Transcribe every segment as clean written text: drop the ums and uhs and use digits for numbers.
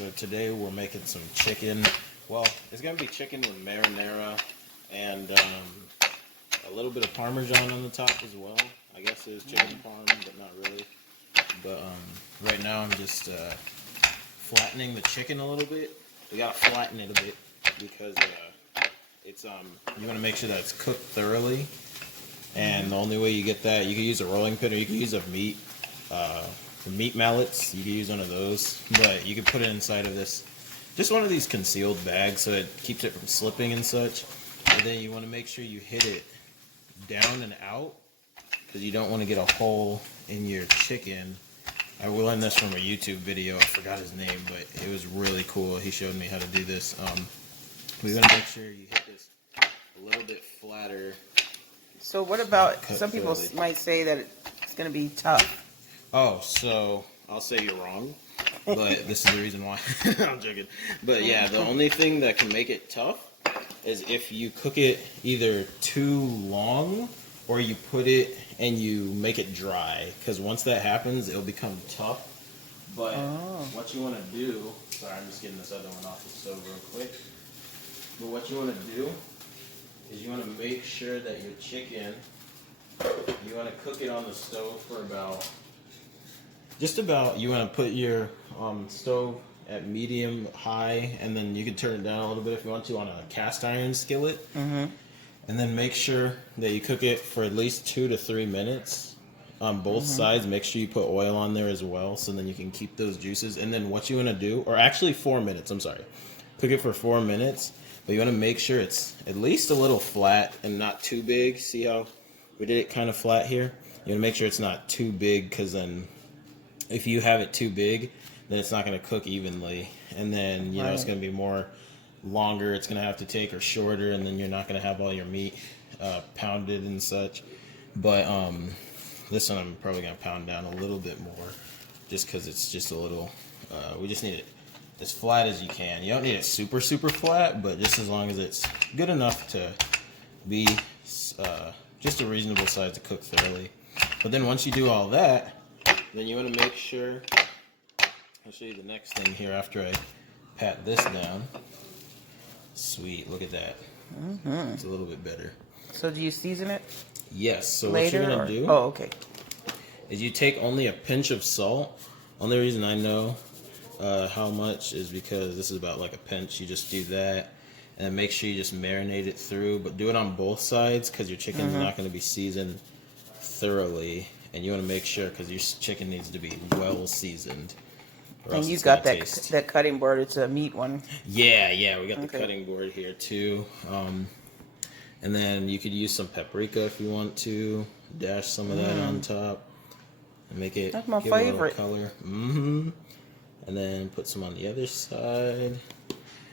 so today we're making some chicken. Well, it's going to be chicken with marinara and a little bit of parmesan on the top as well. I guess it is chicken parm, but not really. But right now I'm just flattening the chicken a little bit. We got to flatten it a bit because it's you want to make sure that it's cooked thoroughly. And the only way you get that, you can use a rolling pin or you can use a meat mallets. You can use one of those, but you can put it inside of this, just one of these concealed bags, so it keeps it from slipping and such. And then you want to make sure you hit it down and out, because you don't want to get a hole in your chicken. I learned this from a YouTube video. I forgot his name, but it was really cool. He showed me how to do this. We want to make sure you hit this a little bit flatter. So what about, some people might say that it's going to be tough. Oh, so I'll say you're wrong, but this is the reason why. I'm joking. But yeah, the only thing that can make it tough is if you cook it either too long or you put it and you make it dry, because once that happens, it'll become tough. But what you want to do, sorry, I'm just getting this other one off the stove real quick. But what you want to do is you want to make sure that your chicken, you want to cook it on the stove for you want to put your stove at medium high, and then you can turn it down a little bit if you want to on a cast iron skillet. And then make sure that you cook it for at least 2 to 3 minutes on both sides. Make sure you put oil on there as well, so then you can keep those juices. And then what you want to do, or actually 4 minutes, I'm sorry. Cook it for 4 minutes, but you want to make sure it's at least a little flat and not too big. See how we did it kind of flat here? You want to make sure it's not too big, because then if you have it too big, then it's not going to cook evenly. And then, you know, it's going to be more longer. It's going to have to take, or shorter, and then you're not going to have all your meat pounded and such. But this one I'm probably going to pound down a little bit more, just because it's just a little, we just need it as flat as you can. You don't need it super, super flat, but just as long as it's good enough to be just a reasonable size to cook thoroughly. But then once you do all that, then you want to make sure, I'll show you the next thing here after I pat this down. Sweet, look at that. It's a little bit better. So do you season it? Yes, so Later, what you're going to do is you take only a pinch of salt. Only reason I know how much is because this is about like a pinch. You just do that, and then make sure you just marinate it through, but do it on both sides, because your chicken's not going to be seasoned thoroughly. And you want to make sure, because your chicken needs to be well seasoned. And you got that cutting board. It's a meat one. Yeah, we got the cutting board here too. And then you could use some paprika if you want to. Dash some of that on top and make it That's my give favorite. a little color. And then put some on the other side.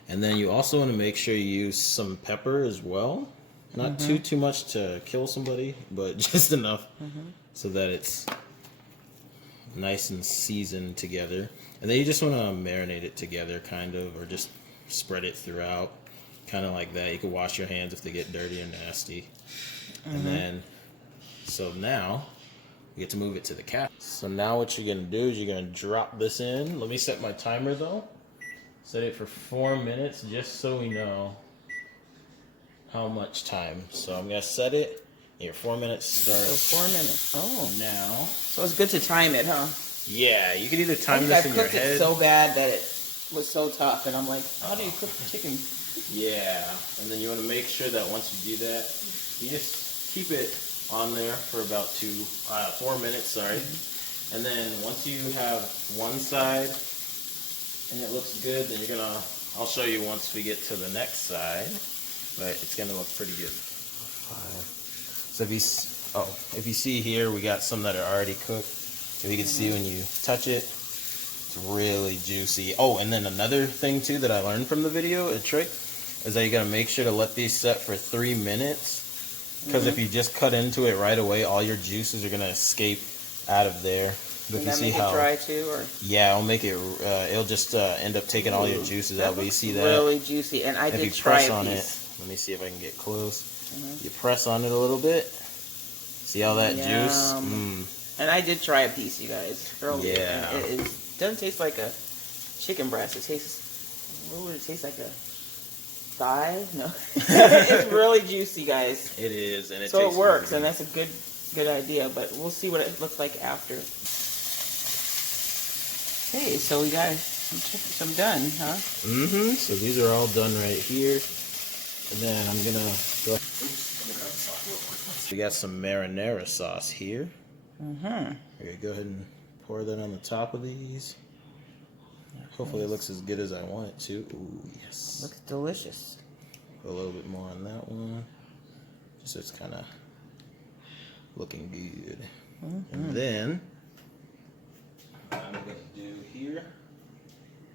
And then you also want to make sure you use some pepper as well. Not too much to kill somebody, but just enough so that it's nice and seasoned together. And then you just want to marinate it together, kind of, or just spread it throughout, kind of like that. You can wash your hands if they get dirty or nasty. And then, so now we get to move it to the cap. So now what you're going to do is you're going to drop this in. Let me set my timer though. Set it for 4 minutes just so we know how much time. So I'm going to set it. Your 4 minutes start. So 4 minutes. Oh. Now. So it's good to time it, huh? Yeah, you could either time this in your head. I cooked it so bad that it was so tough, and I'm like, how do you cook the chicken? Yeah, and then you want to make sure that once you do that, you just keep it on there for about 4 minutes, sorry. And then once you have one side and it looks good, then you're gonna, I'll show you once we get to the next side, but it's gonna look pretty good. So if you see here, we got some that are already cooked. If you can see when you touch it, it's really juicy. Oh, and then another thing too that I learned from the video, a trick, is that you gotta make sure to let these set for 3 minutes, because if you just cut into it right away, all your juices are gonna escape out of there. But Does that make it dry too, or? Yeah, it'll make it. It'll just end up taking all your juices out. But you see that? Really juicy, and I did try a piece. Let me see if I can get close. You press on it a little bit. See all that juice? And I did try a piece, you guys, earlier. Yeah. It doesn't taste like a chicken breast. It tastes, what would it taste like, a thigh? No. It's really juicy, guys. It is, and it so tastes it works, really and that's a good idea, but we'll see what it looks like after. Okay, so we got some done, huh? Mm-hmm. So these are all done right here. And then I'm gonna go. We got some marinara sauce here. Mm-hmm. Here, go ahead and pour that on the top of these. Hopefully it looks as good as I want it to. Ooh, yes. Looks delicious. Put a little bit more on that one. Just so it's kind of looking good. Mm-hmm. And then I'm gonna do here.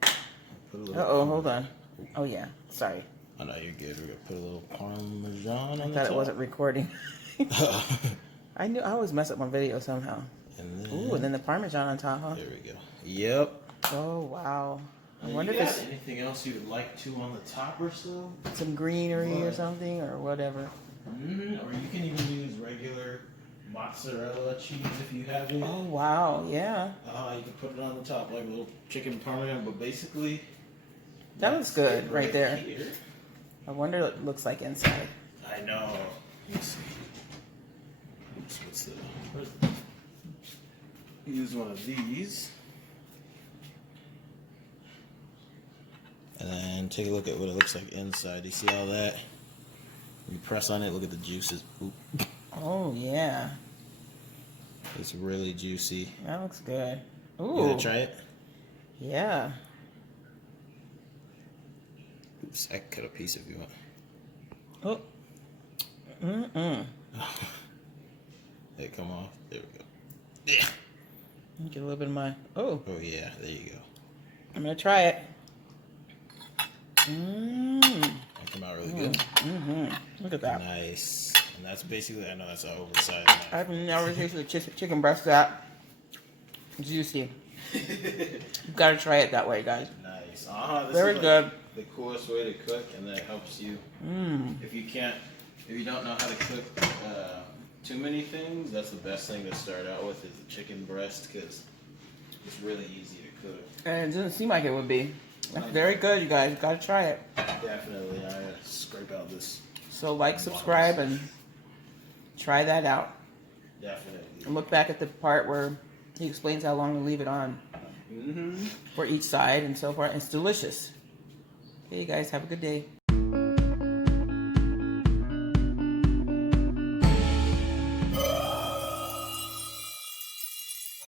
Put a little. Hold on. Oh yeah, sorry. Oh no, you're good. We're gonna put a little parmesan on the I top. thought it wasn't recording. I always mess up my video somehow. And then, Ooh, and then the parmesan on top, huh? there we go. Yep. Oh wow. I And wonder you if got it's anything else you would like to on the top or so? some greenery or something or whatever. Mm-hmm. Or you can even use regular mozzarella cheese if you have it. Oh wow, yeah. You can put it on the top like a little chicken parmesan, but basically That looks good it right there. here. I wonder what it looks like inside. I know. Let's see. Oops, what's the? Use one of these. And then take a look at what it looks like inside. You see all that? You press on it, look at the juices. Oop. Oh yeah. It's really juicy. That looks good. You Ooh. gonna try it? Yeah. Oops, I can cut a piece if you want. Oh. Mm-mm. They come off. There we go. Yeah. Get a little bit of my. Oh. Oh yeah, there you go. I'm gonna try it. Mmm. That came out really good. Mm-hmm. Look at that. Nice. And that's basically, I know that's an oversized knife. I've never tasted a chicken breast that juicy. You've got to try it that way, guys. Nice. This Very is good. The coolest way to cook, and that helps you. If you don't know how to cook too many things, that's the best thing to start out with is the chicken breast because it's really easy to cook. And it doesn't seem like it would be. That's very good, you guys. Got to try it. Definitely. I gotta scrape out this. So like, subscribe, and try that out. Definitely. And look back at the part where he explains how long to leave it on for each side and so forth. It's delicious. Hey, you guys, have a good day.